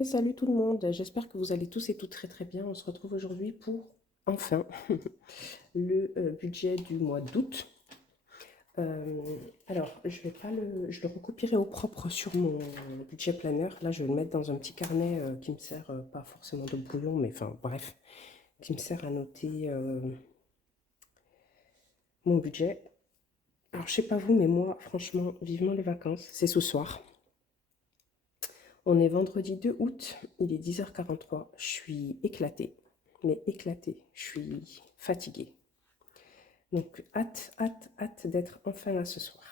Et salut tout le monde, j'espère que vous allez tous et toutes très très bien. On se retrouve aujourd'hui pour, enfin, le budget du mois d'août. Alors, je le recopierai au propre sur mon budget planner. Là, je vais le mettre dans un petit carnet qui me sert, pas forcément de brouillon, mais enfin, bref, qui me sert à noter mon budget. Alors, je sais pas vous, mais moi, franchement, vivement les vacances, c'est ce soir. On est vendredi 2 août, il est 10h43. Je suis éclatée, mais éclatée. Je suis fatiguée. Donc, hâte d'être enfin là ce soir.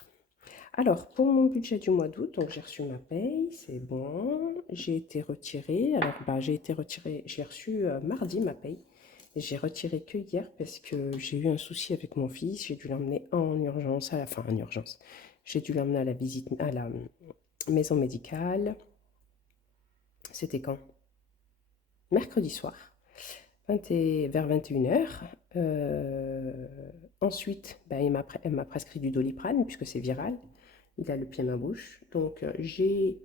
Alors, pour mon budget du mois d'août, donc j'ai reçu ma paye, c'est bon. J'ai été retirée. Alors, j'ai été retirée, j'ai reçu mardi ma paye. J'ai retiré que hier parce que j'ai eu un souci avec mon fils. J'ai dû l'emmener en urgence, à la fin en urgence. J'ai dû l'emmener à la visite, à la maison médicale. C'était quand? Mercredi soir. Vers 21h. Ensuite, elle m'a prescrit du Doliprane puisque c'est viral. Il a le pied à ma bouche. Donc, elle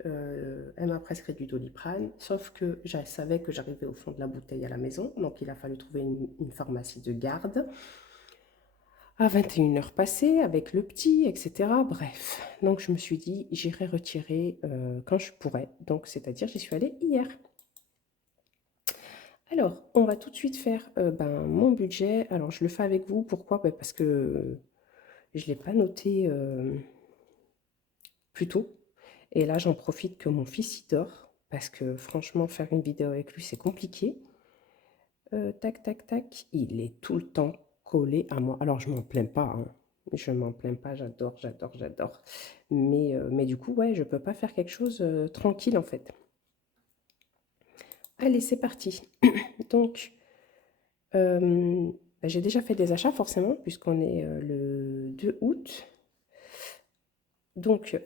m'a prescrit du Doliprane, sauf que je savais que j'arrivais au fond de la bouteille à la maison. Donc, il a fallu trouver une pharmacie de garde. À 21h passées, avec le petit, etc. Bref. Donc, je me suis dit, j'irai retirer quand je pourrais. Donc, c'est-à-dire, j'y suis allée hier. Alors, on va tout de suite faire mon budget. Alors, je le fais avec vous. Pourquoi? Parce que je ne l'ai pas noté plus tôt. Et là, j'en profite que mon fils y dort. Parce que franchement, faire une vidéo avec lui, c'est compliqué. Tac, tac, tac. Il est tout le temps collé à moi. Alors, je m'en plains pas, hein. Je m'en plains pas. J'adore. Mais du coup, ouais, je peux pas faire quelque chose tranquille, en fait. Allez, c'est parti. Donc, j'ai déjà fait des achats forcément puisqu'on est le 2 août. Donc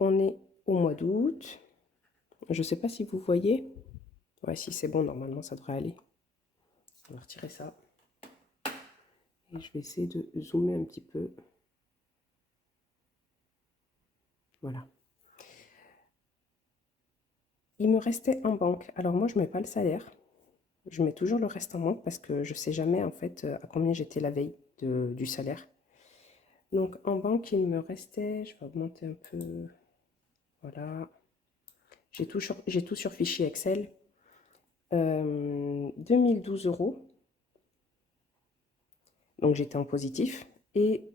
on est au mois d'août. Je ne sais pas si vous voyez. Ouais, si c'est bon, normalement ça devrait aller. On va retirer ça. Et je vais essayer de zoomer un petit peu. Voilà. Il me restait en banque. Alors moi, je ne mets pas le salaire. Je mets toujours le reste en banque parce que je ne sais jamais en fait à combien j'étais la veille du salaire. Donc en banque, il me restait, je vais augmenter un peu. Voilà. J'ai tout sur fichier Excel. 2012 euros. Donc j'étais en positif. Et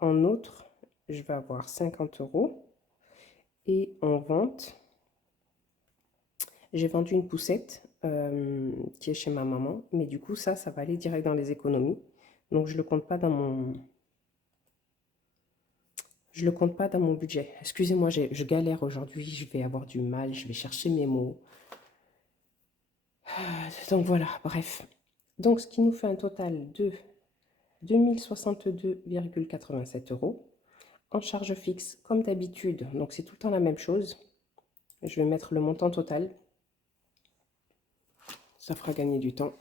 en autre, je vais avoir 50 euros. Et en vente, j'ai vendu une poussette qui est chez ma maman. Mais du coup, ça va aller direct dans les économies. Donc je ne le compte pas dans mon... Je le compte pas dans mon budget. Excusez-moi, je galère aujourd'hui. Je vais avoir du mal. Je vais chercher mes mots. Donc voilà, bref. Donc ce qui nous fait un total de 2062,87 euros. En charge fixe, comme d'habitude, donc c'est tout le temps la même chose. Je vais mettre le montant total. Ça fera gagner du temps.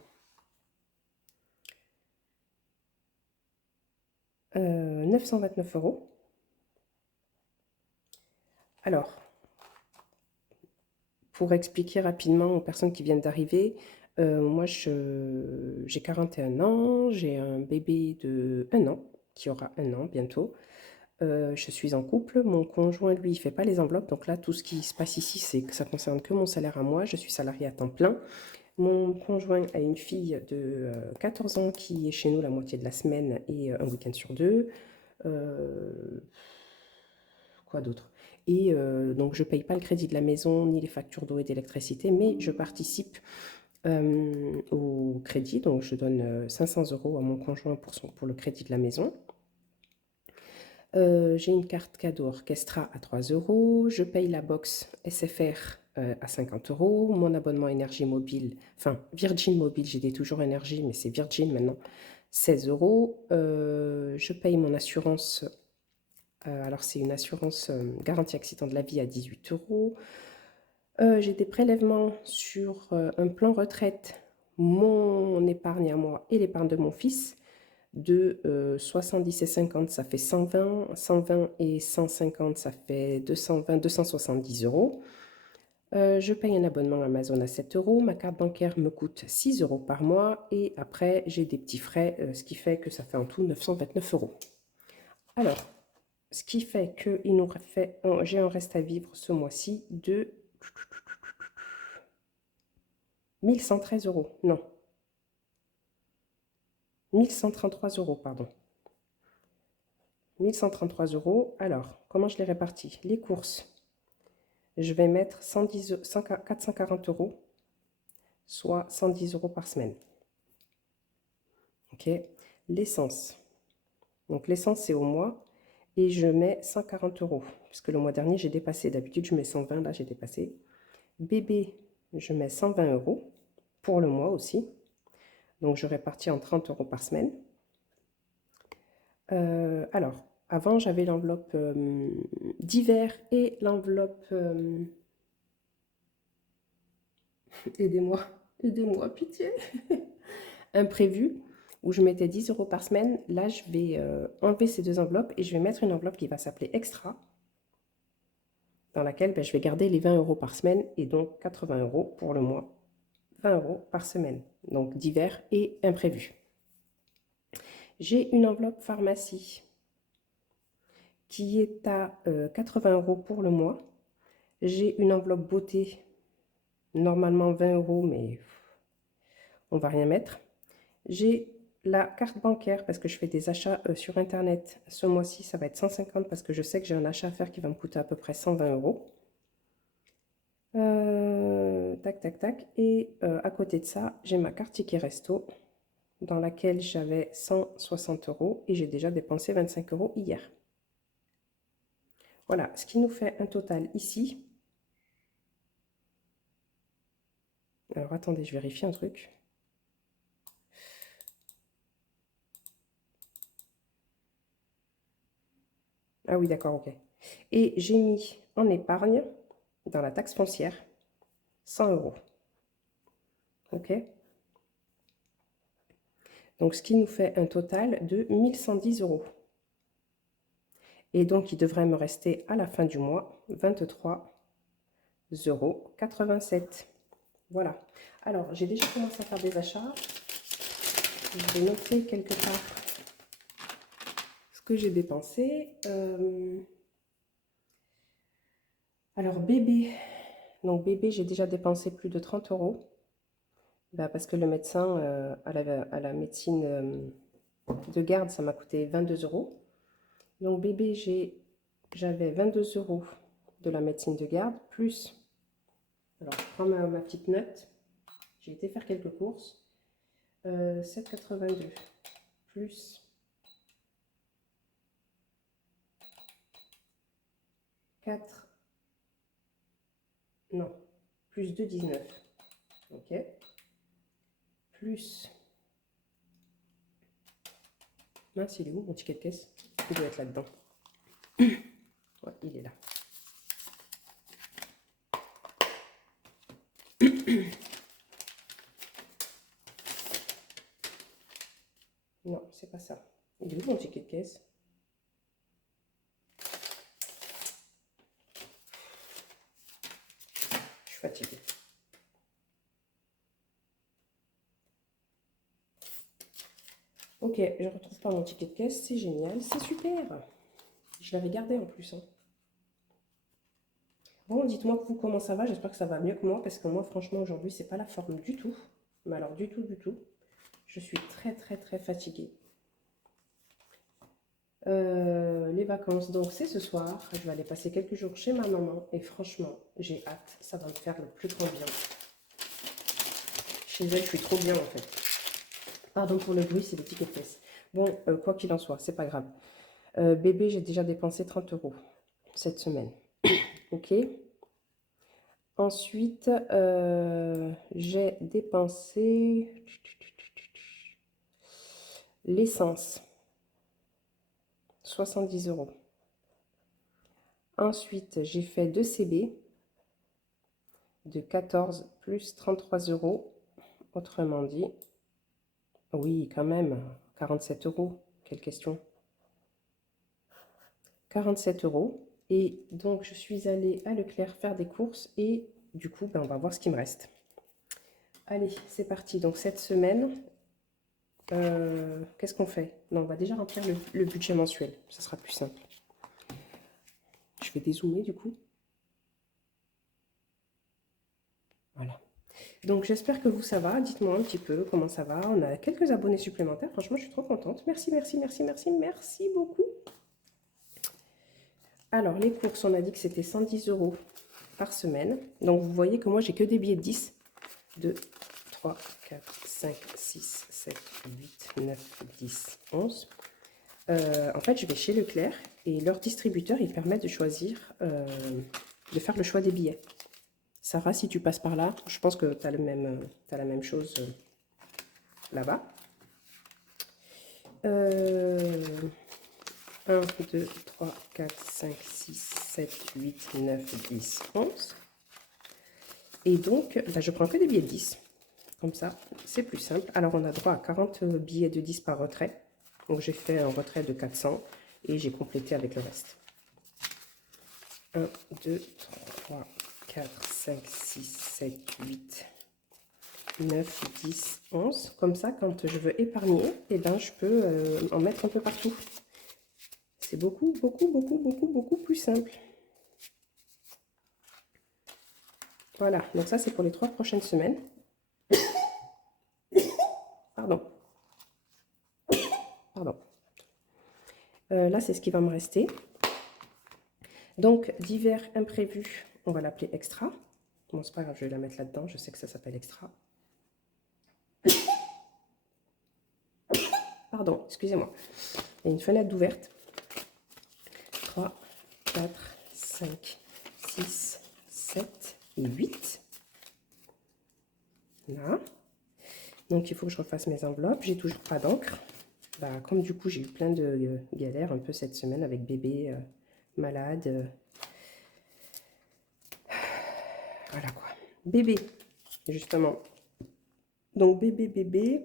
929 euros. Alors, pour expliquer rapidement aux personnes qui viennent d'arriver, moi j'ai 41 ans, j'ai un bébé de 1 an, qui aura 1 an bientôt. Je suis en couple, mon conjoint, lui, il ne fait pas les enveloppes. Donc là, tout ce qui se passe ici, c'est que ça concerne que mon salaire à moi. Je suis salariée à temps plein. Mon conjoint a une fille de 14 ans qui est chez nous la moitié de la semaine et un week-end sur deux. Quoi d'autre? Et donc, je ne paye pas le crédit de la maison, ni les factures d'eau et d'électricité, mais je participe au crédit. Donc, je donne 500 euros à mon conjoint pour le crédit de la maison. J'ai une carte cadeau Orchestra à 3 euros. Je paye la box SFR à 50 euros. Mon abonnement énergie mobile, enfin Virgin Mobile, j'étais toujours énergie, mais c'est Virgin maintenant, 16 euros. Je paye mon assurance, alors c'est une assurance garantie accident de la vie à 18 euros. J'ai des prélèvements sur un plan retraite, mon épargne à moi et l'épargne de mon fils de 70 et 50, ça fait 120, 120 et 150, ça fait 220, 270 euros. Je paye un abonnement Amazon à 7 euros. Ma carte bancaire me coûte 6 euros par mois. Et après, j'ai des petits frais, ce qui fait que ça fait en tout 929 euros. Alors, ce qui fait que j'ai un reste à vivre ce mois-ci de 1113 euros. Non, 1133 euros, pardon. 1133 euros. Alors, comment je les répartis? Les courses, je vais mettre 440 euros, soit 110 euros par semaine. Ok. L'essence. Donc, l'essence, c'est au mois. Et je mets 140 euros. Puisque le mois dernier, j'ai dépassé. D'habitude, je mets 120. Là, j'ai dépassé. Bébé, je mets 120 euros pour le mois aussi. Donc, je répartis en 30 euros par semaine. Alors, avant, j'avais l'enveloppe d'hiver et l'enveloppe... aidez-moi, aidez-moi, pitié. Imprévu, où je mettais 10 euros par semaine. Là, je vais enlever ces deux enveloppes et je vais mettre une enveloppe qui va s'appeler Extra, dans laquelle je vais garder les 20 euros par semaine et donc 80 euros pour le mois. 20 euros par semaine, donc d'hiver et imprévu. J'ai une enveloppe pharmacie qui est à 80 euros pour le mois. J'ai une enveloppe beauté, normalement 20 euros, mais on va rien mettre. J'ai la carte bancaire parce que je fais des achats sur Internet. Ce mois-ci, ça va être 150 parce que je sais que j'ai un achat à faire qui va me coûter à peu près 120 euros. Tac, tac, tac. Et à côté de ça, j'ai ma carte ticket resto dans laquelle j'avais 160 euros et j'ai déjà dépensé 25 euros hier. Voilà, ce qui nous fait un total ici. Alors attendez, je vérifie un truc. Ah oui, d'accord, ok. Et j'ai mis en épargne, dans la taxe foncière, 100 euros. Ok. Donc, ce qui nous fait un total de 1110 euros. Et donc, il devrait me rester à la fin du mois 23,87 euros. Voilà. Alors, j'ai déjà commencé à faire des achats. Je vais noter quelque part ce que j'ai dépensé. Alors, bébé. Donc, bébé, j'ai déjà dépensé plus de 30 euros. Bah, parce que le médecin, à la médecine de garde, ça m'a coûté 22 euros. Donc, bébé, j'avais 22 euros de la médecine de garde, plus, alors je prends ma petite note, j'ai été faire quelques courses, 7,82 plus 4, non, plus 2,19, ok, plus, mince, il est où mon ticket de caisse? Il doit être là-dedans. Ouais, il est là. Non, c'est pas ça. Il est où mon ticket de caisse? Je suis fatiguée. Ok, je retrouve pas mon ticket de caisse, c'est génial, c'est super. Je l'avais gardé en plus, hein. Bon, dites-moi vous comment ça va, j'espère que ça va mieux que moi, parce que moi, franchement, aujourd'hui, c'est pas la forme du tout. Mais alors, du tout, du tout. Je suis très, très, très fatiguée. Les vacances, donc c'est ce soir. Je vais aller passer quelques jours chez ma maman. Et franchement, j'ai hâte. Ça va me faire le plus grand bien. Chez elle, je suis trop bien, en fait. Pardon pour le bruit, c'est le ticket de caisse. Bon, quoi qu'il en soit, c'est pas grave. Bébé, j'ai déjà dépensé 30 euros cette semaine. Ok. Ensuite, j'ai dépensé l'essence, 70 euros. Ensuite, j'ai fait 2 CB de 14 plus 33 euros. Autrement dit, oui, quand même, 47 euros. Quelle question? 47 euros. Et donc, je suis allée à Leclerc faire des courses et du coup, ben, on va voir ce qui me reste. Allez, c'est parti. Donc cette semaine, qu'est-ce qu'on fait? Non, on va déjà remplir le budget mensuel. Ça sera plus simple. Je vais dézoomer du coup. Voilà. Donc j'espère que vous, ça va. Dites-moi un petit peu comment ça va. On a quelques abonnés supplémentaires. Franchement, je suis trop contente. Merci, merci, merci, merci, merci beaucoup. Alors, les courses, on a dit que c'était 110 € par semaine. Donc, vous voyez que moi, j'ai que des billets de 10. 2, 3, 4, 5, 6, 7, 8, 9, 10, 11. En fait, je vais chez Leclerc et leur distributeur, il permet de choisir, de faire le choix des billets. Sarah, si tu passes par là, je pense que tu as, la même chose là-bas. 1, 2, 3, 4, 5, 6, 7, 8, 9, 10, 11. Et donc, bah, je prends que des billets de 10. Comme ça, c'est plus simple. Alors, on a droit à 40 billets de 10 par retrait. Donc, j'ai fait un retrait de 400 et j'ai complété avec le reste. 1, 2, 3, 4, 5, 6, 7, 8, 9, 10, 11. Comme ça, quand je veux épargner, eh ben, je peux en mettre un peu partout. C'est beaucoup, beaucoup, beaucoup, beaucoup, beaucoup plus simple. Voilà, donc ça, c'est pour les 3 prochaines semaines. Pardon. Pardon. Là, c'est ce qui va me rester. Donc, divers imprévus, on va l'appeler extra. Bon, c'est pas grave, je vais la mettre là-dedans. Je sais que ça s'appelle extra. Pardon, excusez-moi. Il y a une fenêtre d'ouverte. 3, 4, 5, 6, 7 et 8. Là. Donc, il faut que je refasse mes enveloppes. J'ai toujours pas d'encre. Bah, comme du coup, j'ai eu plein de galères un peu cette semaine avec bébé malade. Voilà quoi. Bébé, justement. Donc, bébé.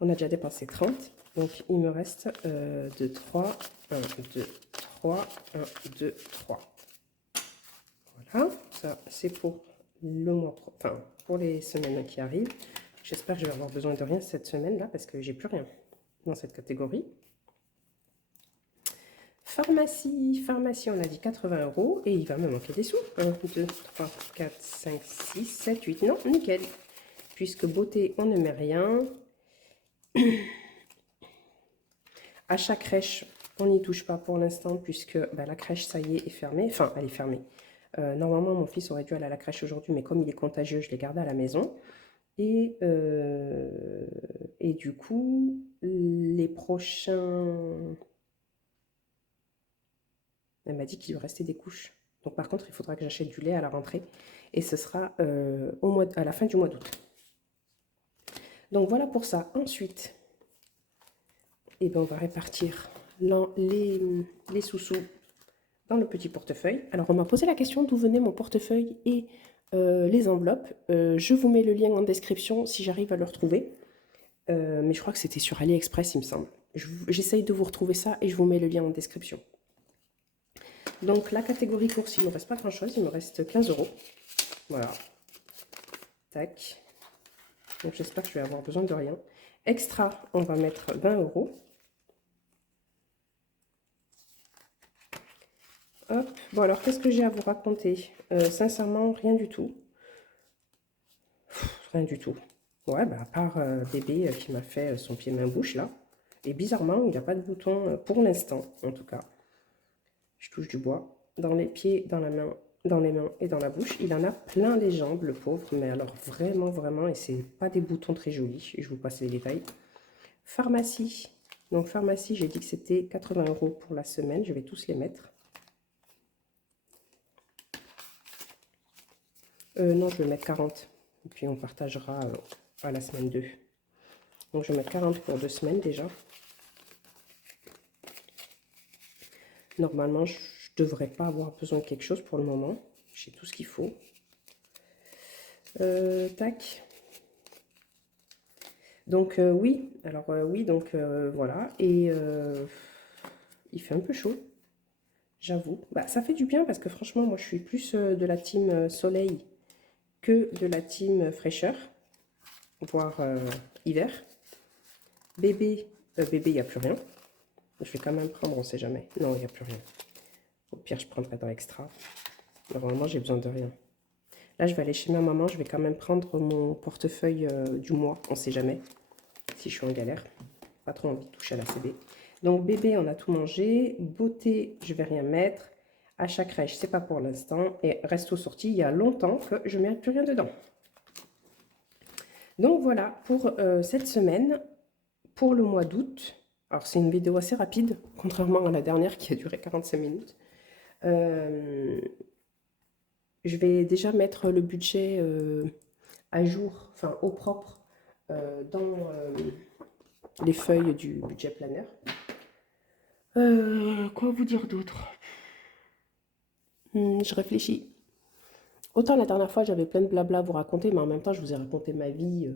On a déjà dépensé 30. Donc, il me reste 2, 3, 1, 2, 3, 1, 2, 3. Voilà, ça c'est pour le mois, enfin pour les semaines qui arrivent. J'espère que je vais avoir besoin de rien cette semaine-là parce que j'ai plus rien dans cette catégorie. Pharmacie, on a dit 80 € et il va me manquer des sous. 1, 2, 3, 4, 5, 6, 7, 8. Non, nickel. Puisque beauté, on ne met rien. Achat crèche, on n'y touche pas pour l'instant puisque bah, la crèche, ça y est fermée. Enfin, elle est fermée. Normalement, mon fils aurait dû aller à la crèche aujourd'hui, mais comme il est contagieux, je l'ai gardé à la maison. Et du coup, les prochains... Elle m'a dit qu'il lui restait des couches. Donc par contre, il faudra que j'achète du lait à la rentrée. Et ce sera à la fin du mois d'août. Donc voilà pour ça. Ensuite, eh ben, on va répartir les sous-sous dans le petit portefeuille. Alors, on m'a posé la question d'où venait mon portefeuille et les enveloppes. Je vous mets le lien en description si j'arrive à le retrouver. Mais je crois que c'était sur AliExpress, il me semble. J'essaye de vous retrouver ça et je vous mets le lien en description. Donc, la catégorie course, il ne me reste pas grand-chose. Il me reste 15 €. Voilà. Tac. Donc, j'espère que je vais avoir besoin de rien. Extra, on va mettre 20 €. Hop. Bon, alors, qu'est-ce que j'ai à vous raconter? Sincèrement, rien du tout. Rien du tout. Ouais, bah, à part bébé qui m'a fait son pied-main-bouche, là. Et bizarrement, il n'y a pas de bouton, pour l'instant, en tout cas. Je touche du bois. Dans les pieds, dans la main, dans les mains et dans la bouche. Il en a plein les jambes, le pauvre. Mais alors, vraiment, vraiment, et c'est pas des boutons très jolis. Je vous passe les détails. Pharmacie. Donc, pharmacie, j'ai dit que c'était 80 € pour la semaine. Je vais tous les mettre. Non, je vais mettre 40. Et puis, on partagera à la semaine 2. Donc, je vais mettre 40 pour 2 semaines déjà. Normalement, je ne devrais pas avoir besoin de quelque chose pour le moment. J'ai tout ce qu'il faut. Tac. Donc, oui. Alors, oui, donc, voilà. Et il fait un peu chaud. j'avoue. Bah, ça fait du bien parce que franchement, moi, je suis plus de la team soleil que de la team fraîcheur, voire hiver. Bébé, bébé, il n'y a plus rien. Je vais quand même prendre, on sait jamais. Non, il n'y a plus rien. Au pire, je prendrai dans extra. Normalement, j'ai besoin de rien. Là, je vais aller chez ma maman. Je vais quand même prendre mon portefeuille du mois. On sait jamais si je suis en galère. Pas trop envie de toucher à la CB. Donc, bébé, on a tout mangé. Beauté, je vais rien mettre. Achat crèche, c'est pas pour l'instant. Et resto sorti, il y a longtemps que je ne mets plus rien dedans. Donc, voilà pour cette semaine. Pour le mois d'août. Alors, c'est une vidéo assez rapide, contrairement à la dernière qui a duré 45 minutes. Je vais déjà mettre le budget à jour, enfin au propre, dans les feuilles du budget planner. Quoi vous dire d'autre? Je réfléchis. Autant la dernière fois, j'avais plein de blabla à vous raconter, mais en même temps, je vous ai raconté ma vie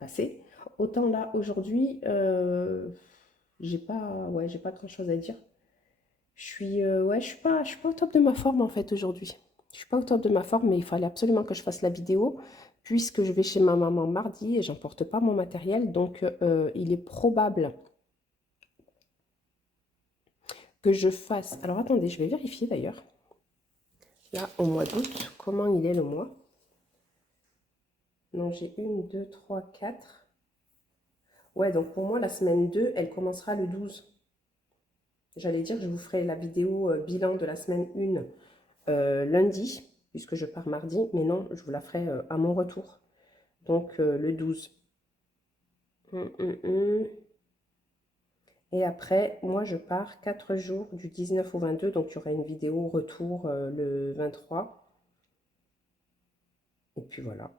passée. Autant là, aujourd'hui, j'ai pas grand-chose à dire. Je suis pas au top de ma forme en fait aujourd'hui. Je suis pas au top de ma forme, mais il fallait absolument que je fasse la vidéo puisque je vais chez ma maman mardi et j'emporte pas mon matériel. Donc, il est probable que je fasse. Alors, attendez, je vais vérifier d'ailleurs. Là, au mois d'août, comment il est le mois? Non, j'ai 1, 2, 3, 4. Ouais, donc pour moi, la semaine 2, elle commencera le 12. J'allais dire, je vous ferai la vidéo bilan de la semaine 1 lundi, puisque je pars mardi, mais non, je vous la ferai à mon retour. Donc le 12. Et après, moi je pars 4 jours du 19 au 22, donc il y aura une vidéo retour le 23. Et puis voilà.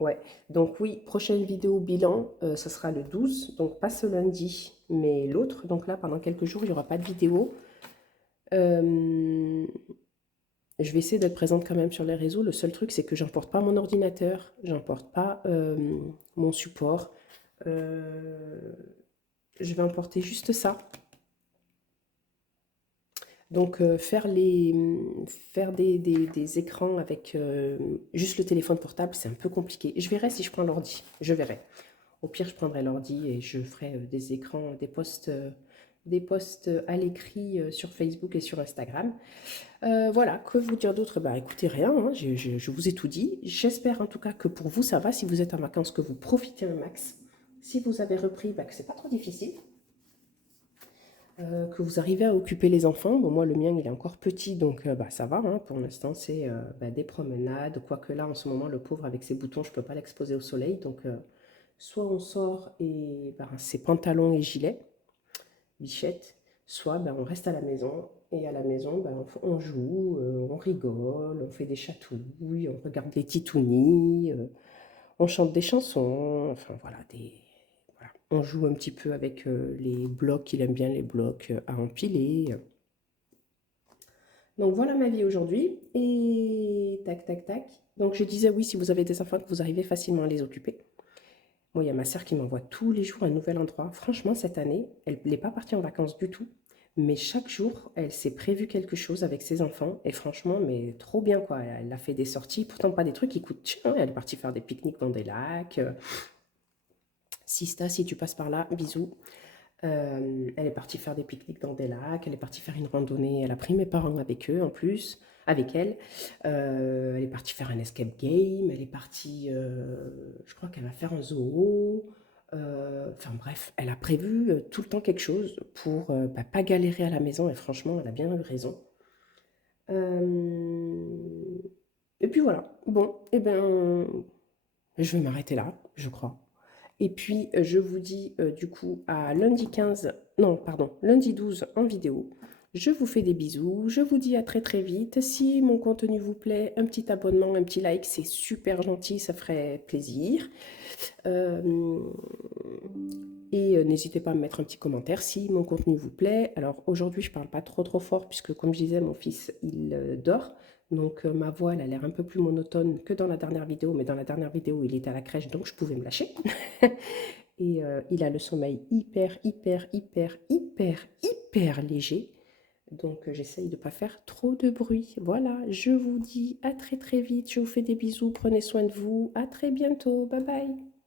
Ouais, donc oui, prochaine vidéo bilan, ce sera le 12, donc pas ce lundi, mais l'autre. Donc là, pendant quelques jours, il n'y aura pas de vidéo. Je vais essayer d'être présente quand même sur les réseaux. Le seul truc, c'est que j'emporte pas mon ordinateur, j'emporte pas mon support. Je vais emporter juste ça. Donc, faire des écrans avec juste le téléphone portable, c'est un peu compliqué. Je verrai si je prends l'ordi, je verrai. Au pire, je prendrai l'ordi et je ferai des écrans, des posts à l'écrit sur Facebook et sur Instagram. Voilà, que vous dire d'autre? Bah écoutez, rien, hein, je vous ai tout dit. J'espère en tout cas que pour vous, ça va. Si vous êtes en vacances, que vous profitez un max. Si vous avez repris, bah, que c'est pas trop difficile. Que vous arrivez à occuper les enfants. Bon, moi, le mien, il est encore petit, donc bah, ça va. Hein. Pour l'instant, c'est bah, des promenades. Quoique là, en ce moment, le pauvre, avec ses boutons, je ne peux pas l'exposer au soleil. Donc, soit on sort et bah, ses pantalons et gilets, bichette, soit bah, on reste à la maison. Et à la maison, bah, on joue, on rigole, on fait des chatouilles, on regarde les titounis, on chante des chansons. Enfin, voilà, voilà. On joue un petit peu avec les blocs, il aime bien les blocs à empiler. Donc voilà ma vie aujourd'hui. Et tac, tac, tac. Donc je disais oui, si vous avez des enfants, que vous arrivez facilement à les occuper. Moi, il y a ma sœur qui m'envoie tous les jours un nouvel endroit. Franchement, cette année, elle n'est pas partie en vacances du tout. Mais chaque jour, elle s'est prévu quelque chose avec ses enfants. Et franchement, mais trop bien quoi. Elle a fait des sorties, pourtant pas des trucs qui coûtent cher. Elle est partie faire des pique-niques dans des lacs. Sista, si tu passes par là, bisous. Elle est partie faire des pique-niques dans des lacs, elle est partie faire une randonnée, elle a pris mes parents avec eux en plus, avec elle. Elle est partie faire un escape game, elle est partie, je crois qu'elle va faire un zoo. Enfin bref, elle a prévu tout le temps quelque chose pour bah, pas galérer à la maison et franchement, elle a bien eu raison. Et puis voilà, bon, et ben, je vais m'arrêter là, je crois. Et puis, je vous dis du coup à lundi 15, non, pardon, lundi 12 en vidéo. Je vous fais des bisous, je vous dis à très très vite. Si mon contenu vous plaît, un petit abonnement, un petit like, c'est super gentil, ça ferait plaisir. Et n'hésitez pas à me mettre un petit commentaire si mon contenu vous plaît. Alors aujourd'hui, je ne parle pas trop fort puisque comme je disais, mon fils, il dort. Donc ma voix, elle a l'air un peu plus monotone que dans la dernière vidéo. Mais dans la dernière vidéo, il était à la crèche, donc je pouvais me lâcher. Et il a le sommeil hyper, hyper, hyper, hyper, hyper léger. Donc, j'essaye de ne pas faire trop de bruit. Voilà, je vous dis à très très vite. Je vous fais des bisous. Prenez soin de vous. À très bientôt. Bye bye.